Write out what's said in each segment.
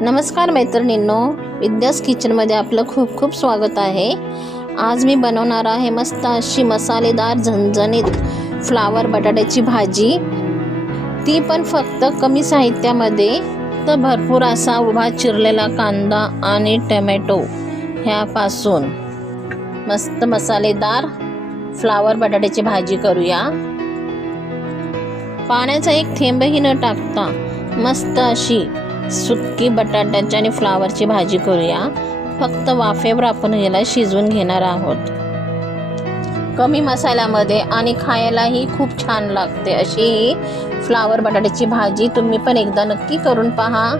नमस्कार मैत्रिणींनो विद्यास किचनमध्ये आपलं खूप खूप स्वागत आहे. आज मी बनवणार आहे मस्त अशी मसालेदार झणझणीत फ्लावर बटाट्याची भाजी. ती पण फक्त कमी साहित्यामध्ये तर भरपूर असा उभा चिरलेला कांदा आणि टमॅटो ह्यापासून मस्त मसालेदार फ्लावर बटाट्याची भाजी करूया. पाण्याचा एक थेंबही न टाकता मस्त अशी सुक्की बटाट्याची आणि फ्लावरची भाजी करूया. फक्त वाफेवर आपण याला शिजवून घेणार आहोत. कमी मसाल्यामध्ये आणि खायलाही खूप छान लागते अशी ही फ्लावर बटाट्याची भाजी तुम्ही पण एकदा नक्की करून पहा.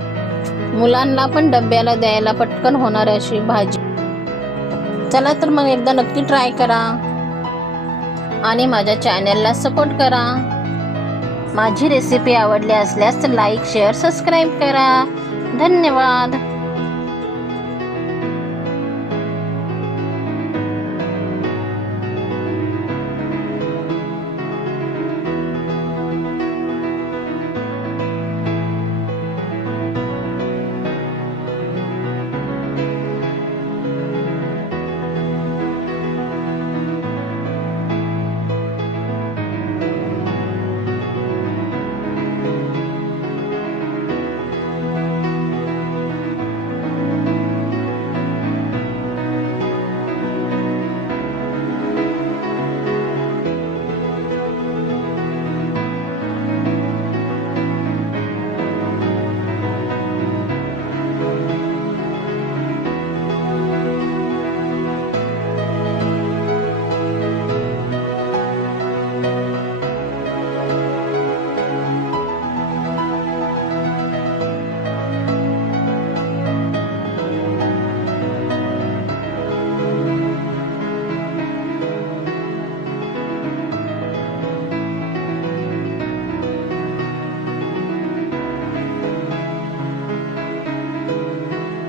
मुलांना पण डब्याला द्यायला पटकन होणार अशी भाजी. चला तर मग एकदा नक्की ट्राय करा. आणि माझ्या चॅनलला सपोर्ट करा. माझी रेसिपी आवडली असल्यास लाईक शेअर सबस्क्राईब करा. धन्यवाद.